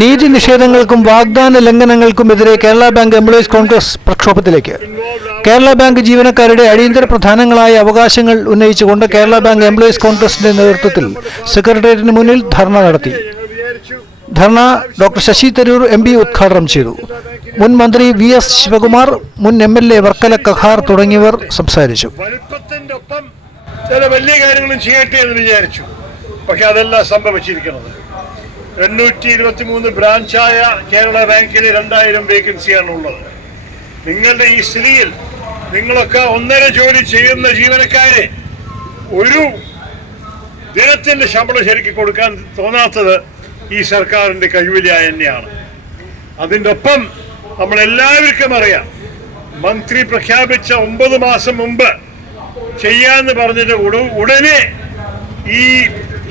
നീതി നിഷേധങ്ങൾക്കും വാഗ്ദാന ലംഘനങ്ങൾക്കുമെതിരെ കേരള ബാങ്ക് എംപ്ലോയീസ് കോൺഗ്രസ് പ്രക്ഷോഭത്തിലേക്ക്. കേരള ബാങ്ക് ജീവനക്കാരുടെ അടിയന്തര പ്രധാനങ്ങളായ അവകാശങ്ങൾ ഉന്നയിച്ചുകൊണ്ട് കേരള ബാങ്ക് എംപ്ലോയീസ് കോൺഗ്രസിന്റെ നേതൃത്വത്തിൽ സെക്രട്ടേറിയറ്റിന് മുന്നിൽ ധർണ നടത്തി. ധർണ ഡോക്ടർ ശശി തരൂർ MP ഉദ്ഘാടനം ചെയ്തു. മുൻ മന്ത്രി VS ശിവകുമാർ, മുൻ MLA വർക്കല കഖാർ തുടങ്ങിയവർ സംസാരിച്ചു. ചില വലിയ കാര്യങ്ങളും ചെയ്യട്ടെ എന്ന് വിചാരിച്ചു. പക്ഷെ അതെല്ലാം സംഭവിച്ചിരിക്കുന്നത് 823 ബ്രാഞ്ചായ കേരള ബാങ്കിന് 2000 വേക്കൻസിയാണ് ഉള്ളത്. നിങ്ങളുടെ ഈ സ്ഥിതിയിൽ നിങ്ങളൊക്കെ 1.5 ജോലി ചെയ്യുന്ന ജീവനക്കാരെ ഒരു ദിനത്തിന്റെ ശമ്പളം ശരിക്കും കൊടുക്കാൻ തോന്നാത്തത് ഈ സർക്കാരിന്റെ കൈവല്യ തന്നെയാണ്. അതിൻ്റെ ഒപ്പം നമ്മളെല്ലാവർക്കും അറിയാം, മന്ത്രി പ്രഖ്യാപിച്ച 9 മാസം മുമ്പ് ചെയ്യാന്ന് പറഞ്ഞിട്ട് ഉടനെ ഈ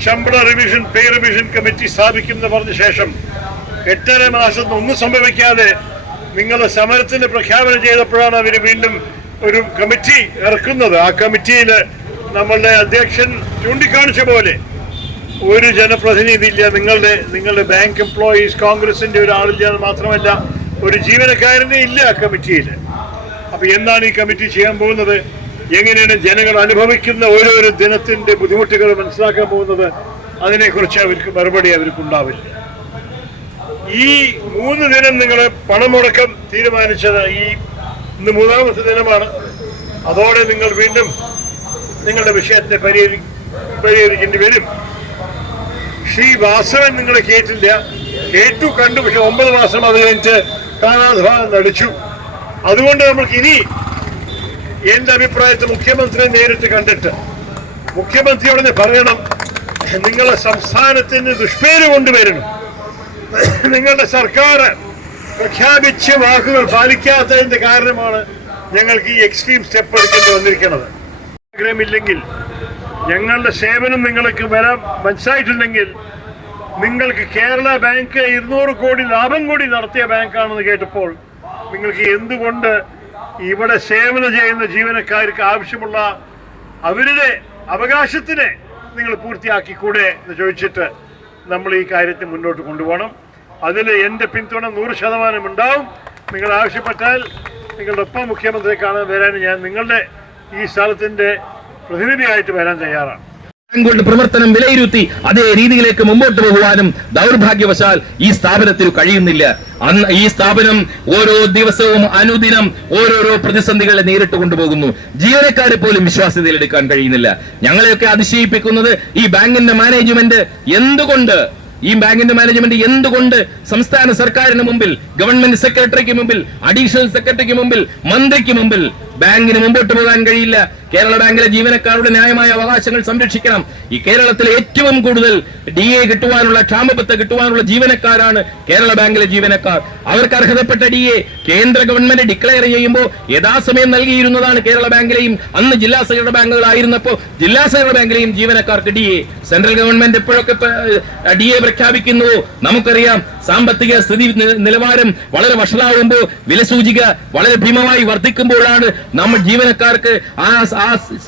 ശമ്പള റിവിഷൻ പേ റിവിഷൻ കമ്മിറ്റി സ്ഥാപിക്കുമെന്ന് പറഞ്ഞ ശേഷം 8.5 മാസം ഒന്നും സംഭവിക്കാതെ നിങ്ങൾ സമരത്തിന് പ്രഖ്യാപനം ചെയ്തപ്പോഴാണ് അവർ വീണ്ടും ഒരു കമ്മിറ്റി ഇറക്കുന്നത്. ആ കമ്മിറ്റിയിൽ നമ്മളുടെ അധ്യക്ഷൻ ചൂണ്ടിക്കാണിച്ച പോലെ ഒരു ജനപ്രതിനിധി ഇല്ല. നിങ്ങളുടെ ബാങ്ക് എംപ്ലോയീസ് കോൺഗ്രസിന്റെ ഒരാളില്ല, മാത്രമല്ല ഒരു ജീവനക്കാരനെ ഇല്ല ആ കമ്മിറ്റിയിൽ. അപ്പൊ എന്താണ് ഈ കമ്മിറ്റി ചെയ്യാൻ പോകുന്നത്? എങ്ങനെയാണ് ജനങ്ങൾ അനുഭവിക്കുന്ന ഓരോരോ ദിനത്തിന്റെ ബുദ്ധിമുട്ടുകൾ മനസ്സിലാക്കാൻ പോകുന്നത്? അതിനെക്കുറിച്ച് അവർക്ക് മറുപടി അവർക്കുണ്ടാവില്ല. ഈ 3 ദിനം നിങ്ങൾ പണം മുടക്കം തീരുമാനിച്ചത് ഇന്ന് 3ാമത്തെ ദിനമാണ്. അതോടെ നിങ്ങൾ വീണ്ടും നിങ്ങളുടെ വിഷയത്തെ പരിഹരിക്കേണ്ടി വരും. ശ്രീ വാസവൻ നിങ്ങളെ കേട്ടു കണ്ടു. പക്ഷെ 9 മാസം അത് കഴിഞ്ഞിട്ട് കാണാതെ നടിച്ചു. അതുകൊണ്ട് നമ്മൾക്ക് ഇനി എന്റെ അഭിപ്രായത്തിൽ മുഖ്യമന്ത്രിയെ നേരിട്ട് കണ്ടിട്ട് മുഖ്യമന്ത്രിയോട് പറയണം, നിങ്ങളുടെ സംസ്ഥാനത്തിന് ദുഷ്പേര് കൊണ്ടുവരണം. നിങ്ങളുടെ സർക്കാർ പ്രഖ്യാപിച്ച വാക്കുകൾ പാലിക്കാത്തതിന്റെ കാരണമാണ് ഞങ്ങൾക്ക് ഈ എക്സ്ട്രീം സ്റ്റെപ്പ് എടുക്കേണ്ടി വന്നിരിക്കുന്നത്. ആഗ്രഹമില്ലെങ്കിൽ, ഞങ്ങളുടെ സേവനം നിങ്ങൾക്ക് വരാൻ മനസ്സിലായിട്ടുണ്ടെങ്കിൽ, നിങ്ങൾക്ക് കേരള ബാങ്ക് 200 കോടി ലാഭം കൂടി നടത്തിയ ബാങ്കാണെന്ന് കേട്ടപ്പോൾ നിങ്ങൾക്ക് എന്തുകൊണ്ട് ഇവിടെ സേവനം ചെയ്യുന്ന ജീവനക്കാർക്ക് ആവശ്യമുള്ള അവരുടെ അവകാശത്തിനെ നിങ്ങൾ പൂർത്തിയാക്കിക്കൂടെ എന്ന് ചോദിച്ചിട്ട് നമ്മൾ ഈ കാര്യത്തെ മുന്നോട്ട് കൊണ്ടുപോകണം. അതിൽ എൻ്റെ പിന്തുണ 100% ഉണ്ടാവും. നിങ്ങൾ ആവശ്യപ്പെട്ടാൽ നിങ്ങളുടെ ഒപ്പം മുഖ്യമന്ത്രിയെ കാണാൻ വരാൻ ഞാൻ നിങ്ങളുടെ ഈ സ്ഥലത്തിൻ്റെ പ്രതിനിധിയായിട്ട് വരാൻ തയ്യാറാണ്. ബാങ്കുകളുടെ പ്രവർത്തനം വിലയിരുത്തി അതേ രീതിയിലേക്ക് മുമ്പോട്ട് പോകുവാനും ദൗർഭാഗ്യവശാൽ ഈ സ്ഥാപനത്തിന് കഴിയുന്നില്ല. ഈ സ്ഥാപനം ഓരോ ദിവസവും അനുദിനം ഓരോരോ പ്രതിസന്ധികളെ നേരിട്ട് കൊണ്ടുപോകുന്നു. ജീവനക്കാരെ പോലും വിശ്വാസ്യതയിലെടുക്കാൻ കഴിയുന്നില്ല. ഞങ്ങളെയൊക്കെ അതിശയിപ്പിക്കുന്നത് ഈ ബാങ്കിന്റെ മാനേജ്മെന്റ് എന്തുകൊണ്ട് സംസ്ഥാന സർക്കാരിന് മുമ്പിൽ, ഗവൺമെന്റ് സെക്രട്ടറിക്ക് മുമ്പിൽ, അഡീഷണൽ സെക്രട്ടറിക്ക് മുമ്പിൽ, മന്ത്രിക്ക് മുമ്പിൽ ബാങ്കിന് മുമ്പോട്ട് പോകാൻ കഴിയില്ല. കേരള ബാങ്കിലെ ജീവനക്കാരുടെ ന്യായമായ അവകാശങ്ങൾ സംരക്ഷിക്കണം. ഈ കേരളത്തിലെ ഏറ്റവും കൂടുതൽ DA കിട്ടുവാനുള്ള, ക്ഷാമബത്ത കിട്ടുവാനുള്ള ജീവനക്കാരാണ് കേരള ബാങ്കിലെ ജീവനക്കാർ. അവർക്ക് അർഹതപ്പെട്ട DA കേന്ദ്ര ഗവൺമെന്റ് ഡിക്ലെയർ ചെയ്യുമ്പോൾ യഥാസമയം നൽകിയിരുന്നതാണ് കേരള ബാങ്കിലെയും അന്ന് ജില്ലാ സഹകരണ ബാങ്കുകളായിരുന്നപ്പോൾ ജില്ലാ സഹകരണ ബാങ്കിലെയും ജീവനക്കാർക്ക് DA. സെൻട്രൽ ഗവൺമെന്റ് എപ്പോഴൊക്കെ DA പ്രഖ്യാപിക്കുന്നുവോ നമുക്കറിയാം. സാമ്പത്തിക സ്ഥിതി നിലവാരം വളരെ വഷളാവുമ്പോൾ, വിലസൂചിക വളരെ ഭീമമായി വർദ്ധിക്കുമ്പോഴാണ് നമ്മൾ ജീവനക്കാർക്ക് ആ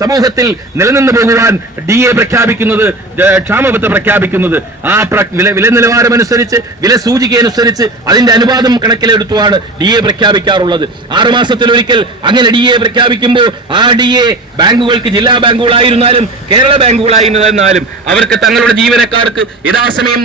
സമൂഹത്തിൽ നിലനിന്ന് പോകുവാൻ DA പ്രഖ്യാപിക്കുന്നത്, ക്ഷാമബത്ത പ്രഖ്യാപിക്കുന്നത്. ആ വില നിലവാരം അനുസരിച്ച്, വിലസൂചിക അനുസരിച്ച് അതിന്റെ അനുപാതം കണക്കിലെടുത്തുമാണ് DA പ്രഖ്യാപിക്കാറുള്ളത്. 6 മാസത്തിലൊരിക്കൽ അങ്ങനെ DA പ്രഖ്യാപിക്കുമ്പോൾ ആ DA ബാങ്കുകൾക്ക്, ജില്ലാ ബാങ്കുകളായിരുന്നാലും കേരള ബാങ്കുകളായിരുന്നാലും അവർക്ക് തങ്ങളുടെ ജീവനക്കാർക്ക് യഥാസമയം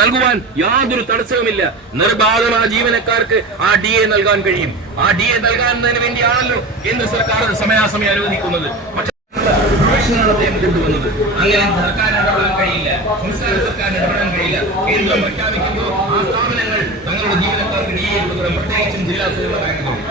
നൽകുവാൻ യാതൊരു തടസ്സവുമില്ല. നിർബാധം ആ ജീവനക്കാർക്ക് ആ DA നൽകാൻ കഴിയും. ആ DA നൽകാനതിന് വേണ്ടിയാണല്ലോ കേന്ദ്ര സർക്കാർ സമയാസമയം അനുവദിക്കുന്നത്. പക്ഷേ അദ്ദേഹം കൊണ്ടുവന്നത് അങ്ങനെ സർക്കാരിന് ഇടപെടാൻ കഴിയില്ല, സംസ്ഥാന സർക്കാരിന് ഇടപെടാൻ കഴിയില്ല. കേന്ദ്രം പ്രഖ്യാപിക്കുമ്പോൾ ആ സ്ഥാപനങ്ങൾ തങ്ങളുടെ ജീവനക്കാർക്ക് DA കൊടുക്കണം, പ്രത്യേകിച്ചും ജില്ലാ സഹകരണ ബാങ്കുകൾ.